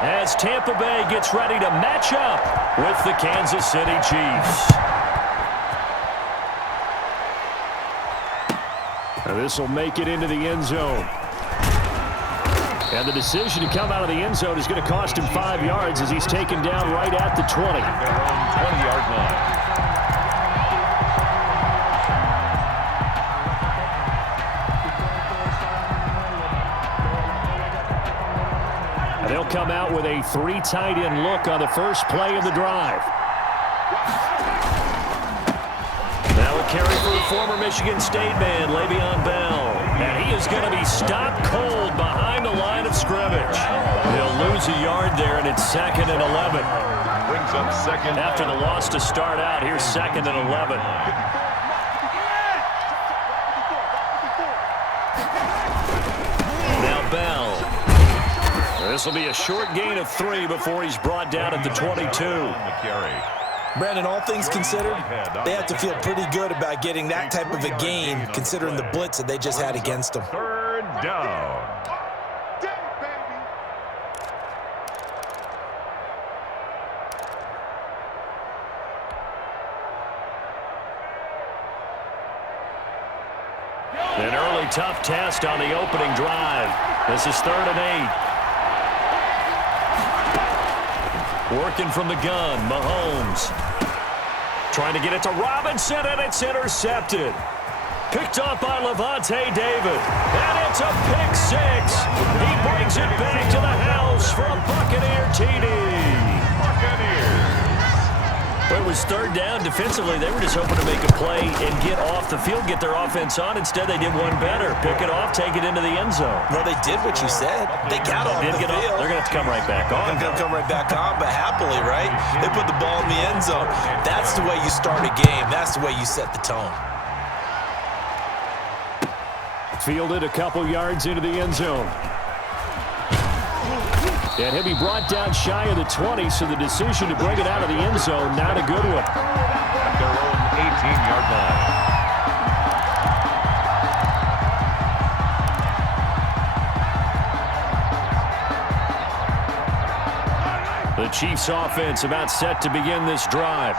as Tampa Bay gets ready to match up with the Kansas City Chiefs. This will make it into the end zone. And the decision to come out of the end zone is going to cost him 5 yards as he's taken down right at the 20. Their own 20-yard line. And they'll come out with a 3 tight end look on the first play of the drive. Now a carry for the former Michigan State man, Le'Veon Bell. And he is going to be stopped cold behind the line of scrimmage. He'll lose a yard there, and it's 2nd and 11. Brings up second. After the loss to start out, here's 2nd and 11. Now Bell. This will be a short gain of 3 before he's brought down at the 22. Brandon, all things considered, they have to feel pretty good about getting that type of a gain, considering the blitz that they just had against them. 3rd down. An early tough test on the opening drive. This is 3rd and 8. Working from the gun, Mahomes. Trying to get it to Robinson, and it's intercepted. Picked up by Levante David. And it's a pick 6. He brings it back to the house for a Buccaneer TD. It was 3rd down. Defensively, they were just hoping to make a play and get off the field, get their offense on. Instead, they did one better. Pick it off, take it into the end zone. Well, they did what you said. They got off the field. They're going to have to come right back on. They're going to come right back on, but happily, right? They put the ball in the end zone. That's the way you start a game. That's the way you set the tone. Fielded a couple yards into the end zone. And he'll be brought down shy of the 20, so the decision to bring it out of the end zone, not a good one. At their own 18-yard line. The Chiefs offense about set to begin this drive.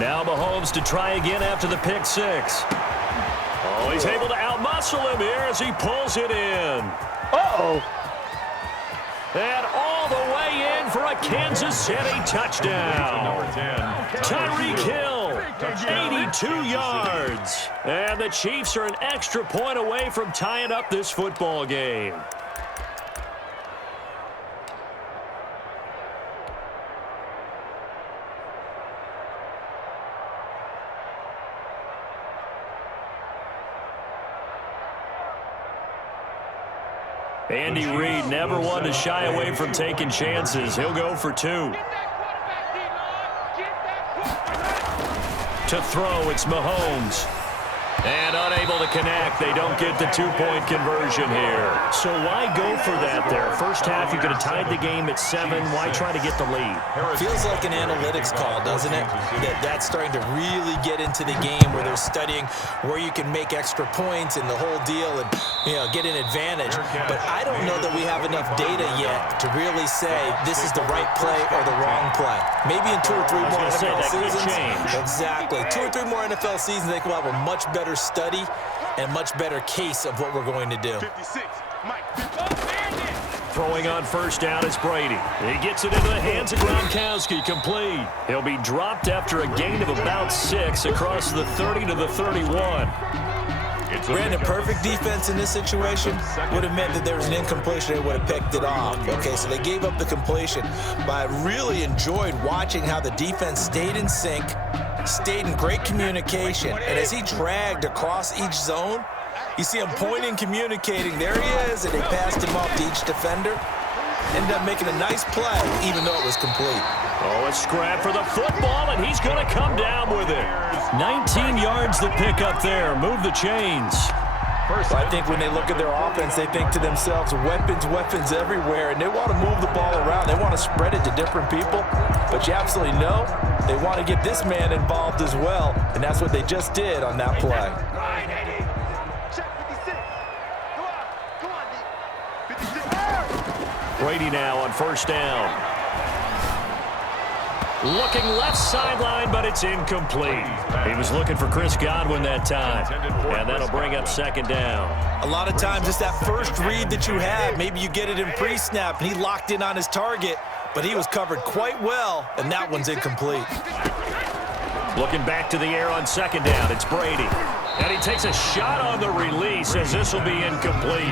Now Mahomes to try again after the pick 6. Oh, he's able to outmuscle him here as he pulls it in. Uh-oh. And all the way in for a Kansas City touchdown. Number 10. Tyreek Hill, 82 yards. And the Chiefs are an extra point away from tying up this football game. Andy Reid never one to shy away from taking chances. He'll go for 2. To throw, it's Mahomes. And unable to connect. They don't get the 2-point conversion here. So why go for that there? First half, you could have tied the game at 7. Why try to get the lead? Feels like an analytics call, doesn't it? That's starting to really get into the game where they're studying where you can make extra points and the whole deal and, get an advantage. But I don't know that we have enough data yet to really say this is the right play or the wrong play. Maybe in 2 or 3 more NFL seasons. Exactly. 2 or 3 more NFL seasons, they will have a much better study and much better case of what we're going to do. 56, Mike. Throwing on first down is Brady. He gets it into the hands of Gronkowski, complete. He'll be dropped after a gain of about 6 across the 30 to the 31. Brandon, perfect defense in this situation would have meant that there was an incompletion. They would have picked it off. Okay, so they gave up the completion. But I really enjoyed watching how the defense stayed in sync, stayed in great communication. And as he dragged across each zone, you see him pointing, communicating. There he is, and they passed him off to each defender. ended up making a nice play, even though it was complete. Oh, a scrap for the football, and he's going to come down with it. 19 yards to pick up there. Move the chains. So I think when they look at their offense, they think to themselves, weapons, weapons everywhere, and they want to move the ball around. They want to spread it to different people, but you absolutely know they want to get this man involved as well, and that's what they just did on that play. Brady now on first down. Looking left sideline, but it's incomplete. He was looking for Chris Godwin that time, and that'll bring up second down. A lot of times it's that first read that you have. Maybe you get it in pre-snap, and he locked in on his target, but he was covered quite well, and that one's incomplete. Looking back to the air on second down, it's Brady. And he takes a shot on the release as this will be incomplete.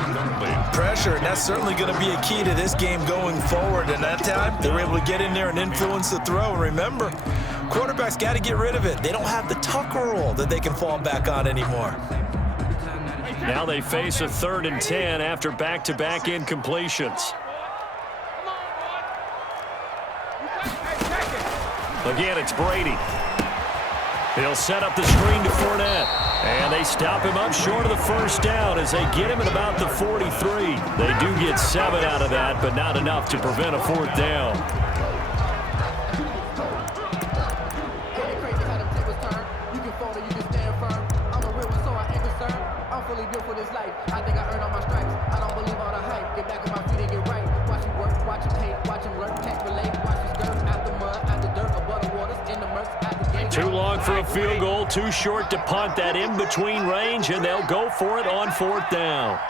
Pressure, and that's certainly going to be a key to this game going forward. And that time, they were able to get in there and influence the throw. And remember, quarterbacks got to get rid of it. They don't have the tucker rule that they can fall back on anymore. Now they face a 3rd and 10 after back-to-back incompletions. Again, it's Brady. He'll set up the screen to Fournette. And they stop him up short of the first down as they get him at about the 43. They do get 7 out of that, but not enough to prevent a 4th down. Too long for a field goal, too short to punt. That in-between range, and they'll go for it on 4th down.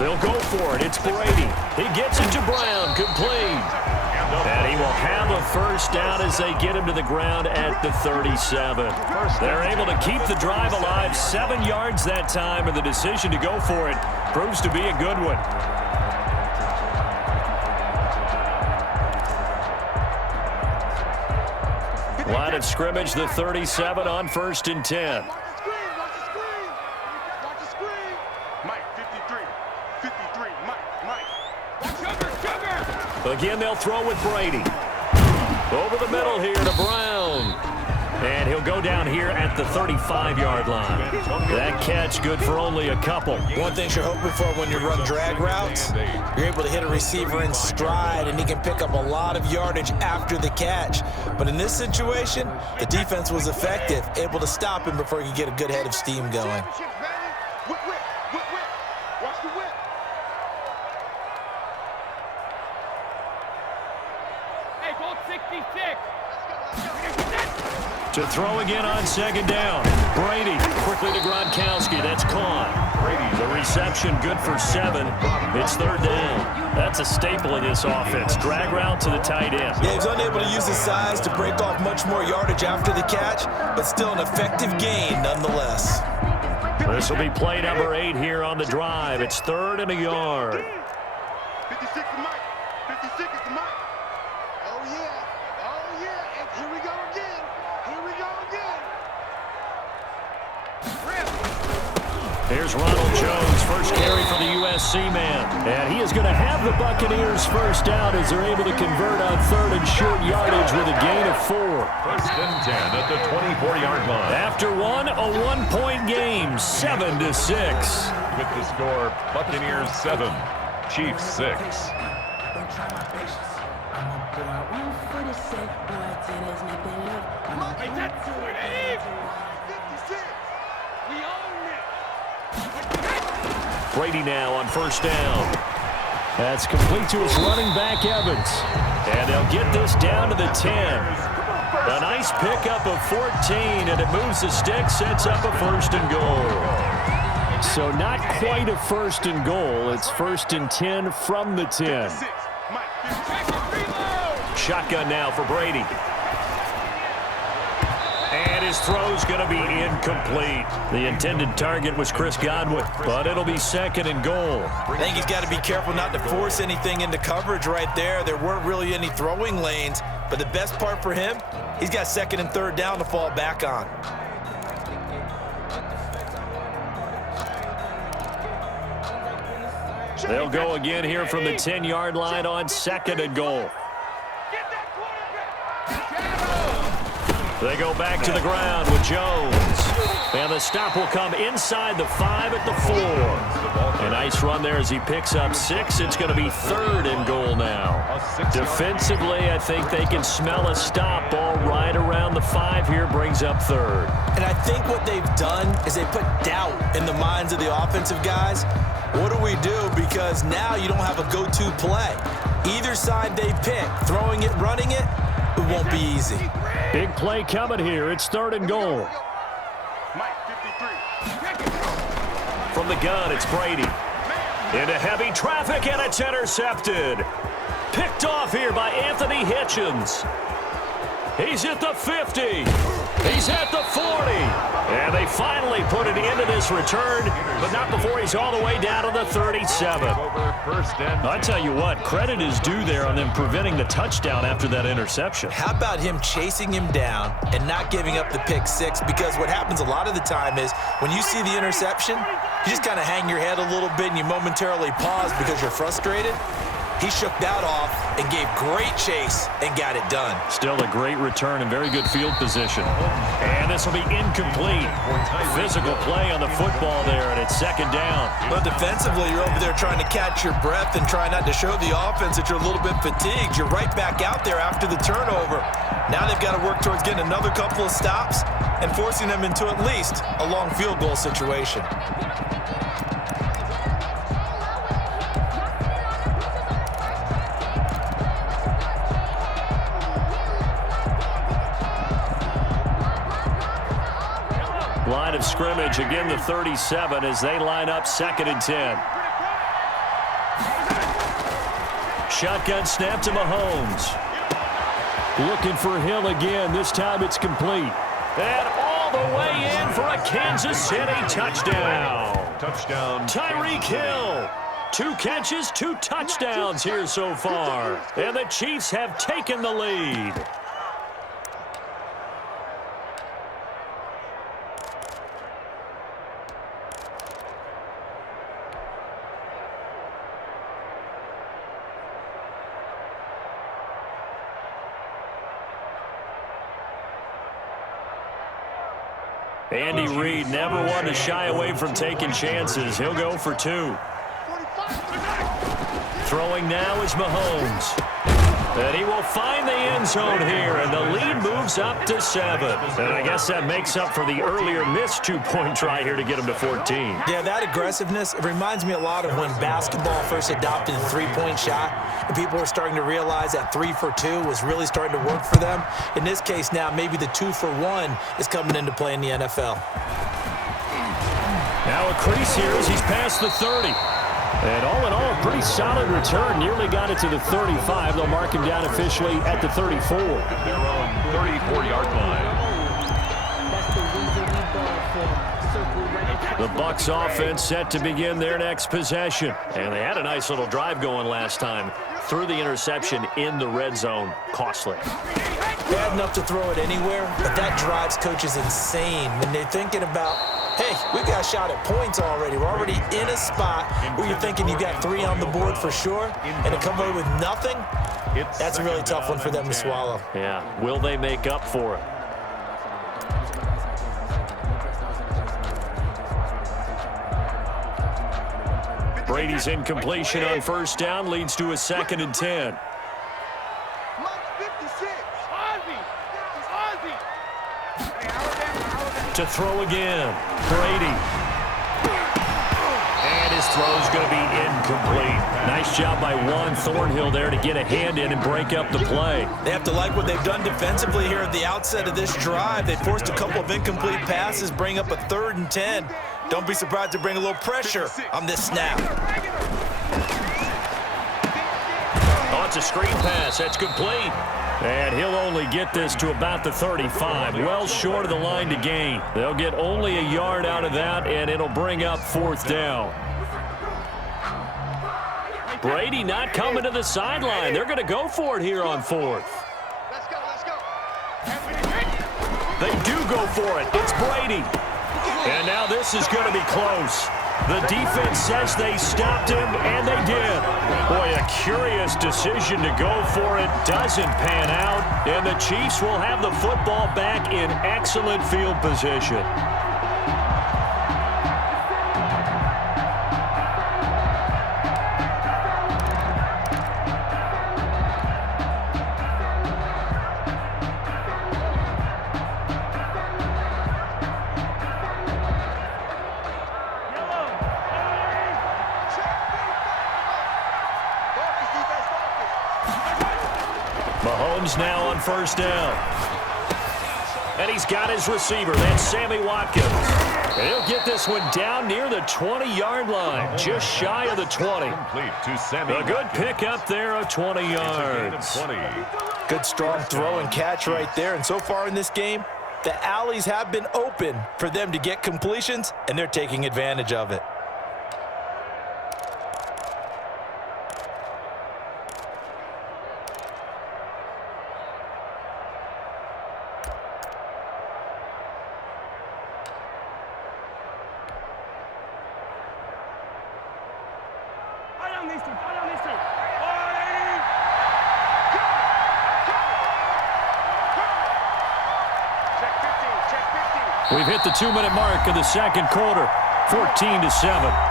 They'll go for it. It's Brady. He gets it to Brown, complete. And he will have a first down as they get him to the ground at the 37. They're able to keep the drive alive, 7 yards that time, and the decision to go for it proves to be a good one. Line of scrimmage, the 37 on 1st and 10. Again, they'll throw with Brady. Over the middle here to Brown. And he'll go down here at the 35-yard line. That catch good for only a couple. One thing you're hoping for when you run drag routes, you're able to hit a receiver in stride, and he can pick up a lot of yardage after the catch. But in this situation, the defense was effective, able to stop him before he could get a good head of steam going. To throw again on second down. Brady quickly to Gronkowski. That's caught. The reception good for 7. It's 3rd down. That's a staple in this offense. Drag route to the tight end. Yeah, he was unable to use his size to break off much more yardage after the catch, but still an effective gain nonetheless. This will be play number 8 here on the drive. It's 3rd and a yard. 56 to Mike. 56 is to Mike. Oh, yeah. Oh, yeah. And here we go again. Here we go again. Here's Ronald Jones, first carry for the USC man. And he is going to have the Buccaneers first down as they're able to convert on 3rd and short yardage with a gain of 4. 1st and 10 at the 24-yard line. After one, a 1-point game, 7-6. With the score, Buccaneers 7, Chiefs 6. Brady now on first down. That's complete to his running back, Evans. And they'll get this down to the 10. A nice pickup of 14, and it moves the stick, sets up a 1st and goal. So not quite a 1st and goal. It's 1st and 10 from the 10. Shotgun now for Brady. And his throw's going to be incomplete. The intended target was Chris Godwin, but it'll be 2nd and goal. I think he's got to be careful not to force anything into coverage right there. There weren't really any throwing lanes, but the best part for him, he's got 2nd and 3rd down to fall back on. They'll go again here from the 10-yard line on 2nd and goal. They go back to the ground with Jones. And the stop will come inside the 5 at the 4. A nice run there as he picks up 6. It's going to be 3rd and goal now. Defensively, I think they can smell a stop. Ball right around the 5 here brings up 3rd. And I think what they've done is they put doubt in the minds of the offensive guys. What do we do? Because now you don't have a go-to play. Either side they pick, throwing it, running it, it won't be easy. Big play coming here. It's 3rd and goal. From the gun, it's Brady. Into heavy traffic, and it's intercepted. Picked off here by Anthony Hitchens. He's at the 50. He's at the 40. And they finally put it into this return, but not before he's all the way down to the 37. I tell you what, credit is due there on them preventing the touchdown after that interception. How about him chasing him down and not giving up the pick 6? Because what happens a lot of the time is when you see the interception, you just kind of hang your head a little bit and you momentarily pause because you're frustrated. He shook that off and gave great chase and got it done. Still a great return and very good field position. And this will be incomplete. Physical play on the football there, and it's 2nd down. But defensively, you're over there trying to catch your breath and try not to show the offense that you're a little bit fatigued. You're right back out there after the turnover. Now they've got to work towards getting another couple of stops and forcing them into at least a long field goal situation. Line of scrimmage, again the 37 as they line up 2nd and 10. Shotgun snap to Mahomes. Looking for Hill again. This time it's complete. And all the way in for a Kansas City touchdown. Touchdown. Tyreek Hill. 2 catches, 2 touchdowns here so far. And the Chiefs have taken the lead. Andy Reid never one to shy away from taking chances. He'll go for 2. Throwing now is Mahomes. And he will find the end zone here, and the lead moves up to 7. And I guess that makes up for the earlier missed 2-point try here to get him to 14. Yeah, that aggressiveness, it reminds me a lot of when basketball first adopted the 3-point shot, and people were starting to realize that 3 for 2 was really starting to work for them. In this case now, maybe the 2 for 1 is coming into play in the NFL. Now a crease here as he's past the 30. And all in all, a pretty solid return. Nearly got it to the 35. They'll mark him down officially at the 34. Their own 34-yard line. The Bucs offense set to begin their next possession. And they had a nice little drive going last time. Threw the interception in the red zone. Costly. Bad enough to throw it anywhere, but that drives coaches insane when they're thinking about, hey, we got a shot at points already. We're already in a spot where you're thinking you got 3 on the board for sure, and to come away with nothing, that's a really tough one for them to swallow. Yeah, will they make up for it? Brady's incompletion on 1st down leads to a 2nd and 10. To throw again, Brady. And his throw's going to be incomplete. Nice job by Juan Thornhill there to get a hand in and break up the play. They have to like what they've done defensively here at the outset of this drive. They forced a couple of incomplete passes, bring up a 3rd and 10. Don't be surprised to bring a little pressure on this snap. Oh, it's a screen pass. That's complete. And he'll only get this to about the 35, well short of the line to gain. They'll get only a yard out of that, and it'll bring up 4th down. Brady not coming to the sideline. They're going to go for it here on 4th. Let's go, let's go. They do go for it. It's Brady. And now this is going to be close. The defense says they stopped him, and they did. Boy, a curious decision to go for it. Doesn't pan out, and the Chiefs will have the football back in excellent field position. Mahomes now on first down. And he's got his receiver. That's Sammy Watkins. And he'll get this one down near the 20-yard line, just shy of the 20. Complete to Sammy A good pick up there of 20 yards. Good strong throw and catch right there. And so far in this game, the alleys have been open for them to get completions, and they're taking advantage of it. We've hit the 2-minute mark of the second quarter, 14-7.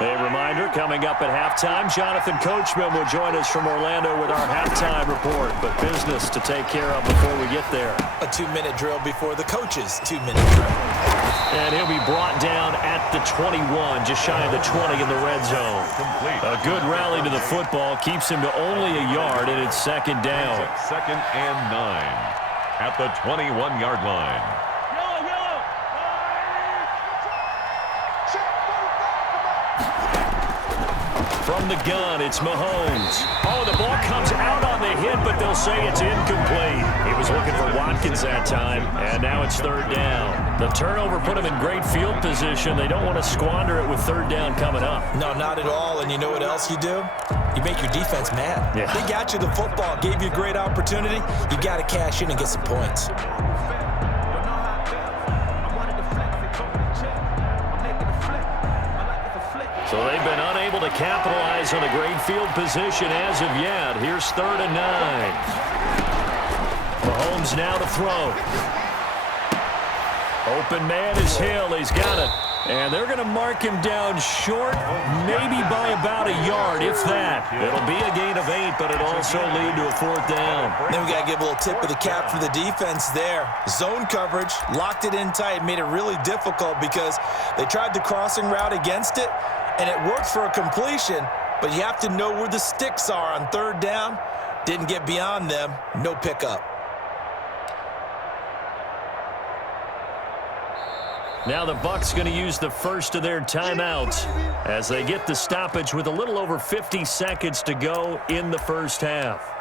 A reminder, coming up at halftime, Jonathan Coachman will join us from Orlando with our halftime report, but business to take care of before we get there. A 2-minute drill before the coach's 2-minute drill. And he'll be brought down at the 21, just shy of the 20 in the red zone. A good rally to the football keeps him to only a yard, and it's second down. Second and 9 at the 21-yard line. From the gun, it's Mahomes. Oh, the ball comes out on the hit, but they'll say it's incomplete. He was looking for Watkins that time, and now it's third down. The turnover put him in great field position. They don't want to squander it with third down coming up. No, not at all. And you know what else you do? You make your defense mad. Yeah. They got you the football, gave you a great opportunity. You got to cash in and get some points. So they've been unable to capitalize on a great field position as of yet. Here's third and 9. Mahomes now to throw. Open man is Hill. He's got it. And they're going to mark him down short, maybe by about a yard, if that. It'll be a gain of 8, but it'll also lead to a fourth down. Then we got to give a little tip of the cap for the defense there. Zone coverage, locked it in tight, made it really difficult because they tried the crossing route against it, and it worked for a completion, but you have to know where the sticks are on third down. Didn't get beyond them, no pickup. Now the Bucs going to use the first of their timeouts as they get the stoppage with a little over 50 seconds to go in the first half.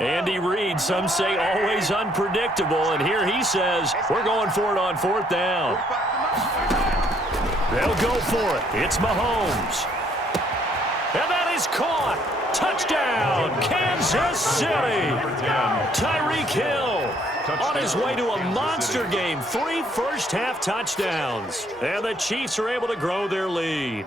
Andy Reid, some say always unpredictable, and here he says, we're going for it on fourth down. They'll go for it. It's Mahomes. And that is caught. Touchdown, Kansas City. Tyreek Hill on his way to a monster game. 3 first-half touchdowns. And the Chiefs are able to grow their lead.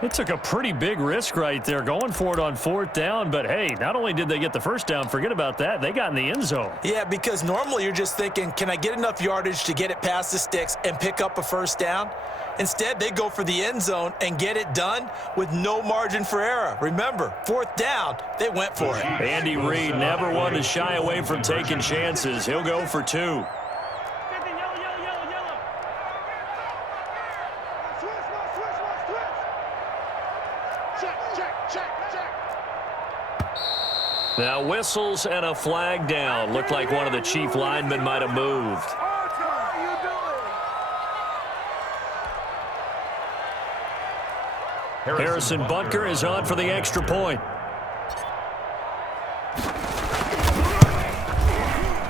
It took a pretty big risk right there going for it on fourth down, but hey, not only did they get the first down, forget about that, they got in the end zone. Yeah, because normally you're just thinking, can I get enough yardage to get it past the sticks and pick up a first down? Instead, they go for the end zone and get it done with no margin for error. Remember, fourth down, they went for it. Andy Reid never one to shy away from taking chances. He'll go for 2. Now whistles and a flag down. Looked like one of the Chief linemen might have moved. Harrison Butker is on for the extra point.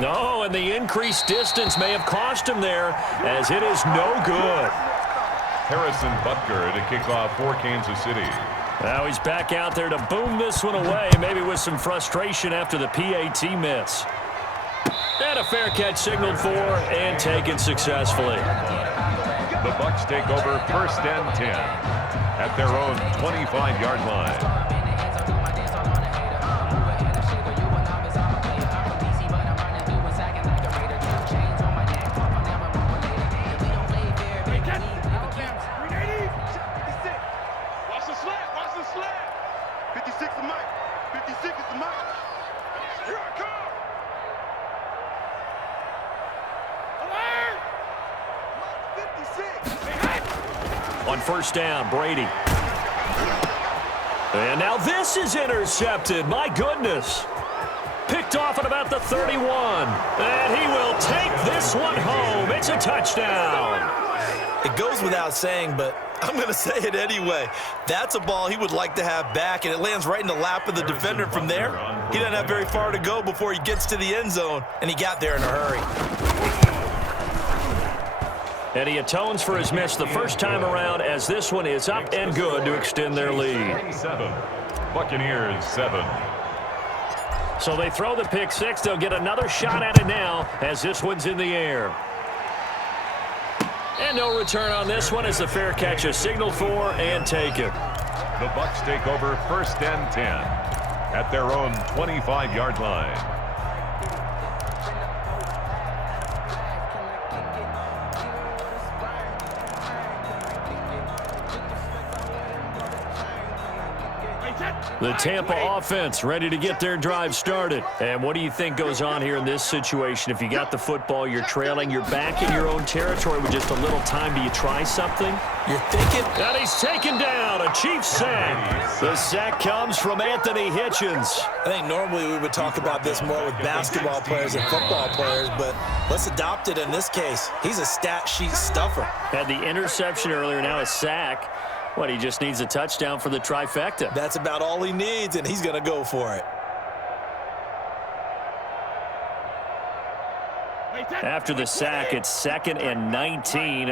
No, and the increased distance may have cost him there, as it is no good. Harrison Butker to kick off for Kansas City. Now he's back out there to boom this one away, maybe with some frustration after the PAT miss. And a fair catch signaled for and taken successfully. The Bucs take over 1st and 10 at their own 25-yard line. On 1st down, Brady. And now this is intercepted. My goodness. Picked off at about the 31. And he will take this one home. It's a touchdown. It goes without saying, but I'm going to say it anyway. That's a ball he would like to have back, and it lands right in the lap of the defender from there. He doesn't have very far to go before he gets to the end zone, and he got there in a hurry. And he atones for his miss the first time around, as this one is up and good to extend their lead. Buccaneers 7. So they throw the pick six. They'll get another shot at it now, as this one's in the air. And no return on this one, as the fair catch is signaled for and taken. The Bucs take over 1st and 10 at their own 25-yard line. The Tampa offense ready to get their drive started. And what do you think goes on here in this situation? If you got the football, you're trailing, you're back in your own territory with just a little time. Do you try something? You're thinking? And he's taken down. A Chiefs sack. The sack comes from Anthony Hitchens. I think normally we would talk about this more with basketball players and football players, but let's adopt it in this case. He's a stat sheet stuffer. Had the interception earlier, now a sack. What, he just needs a touchdown for the trifecta. That's about all he needs, and he's going to go for it. After the sack, it's 2nd and 19.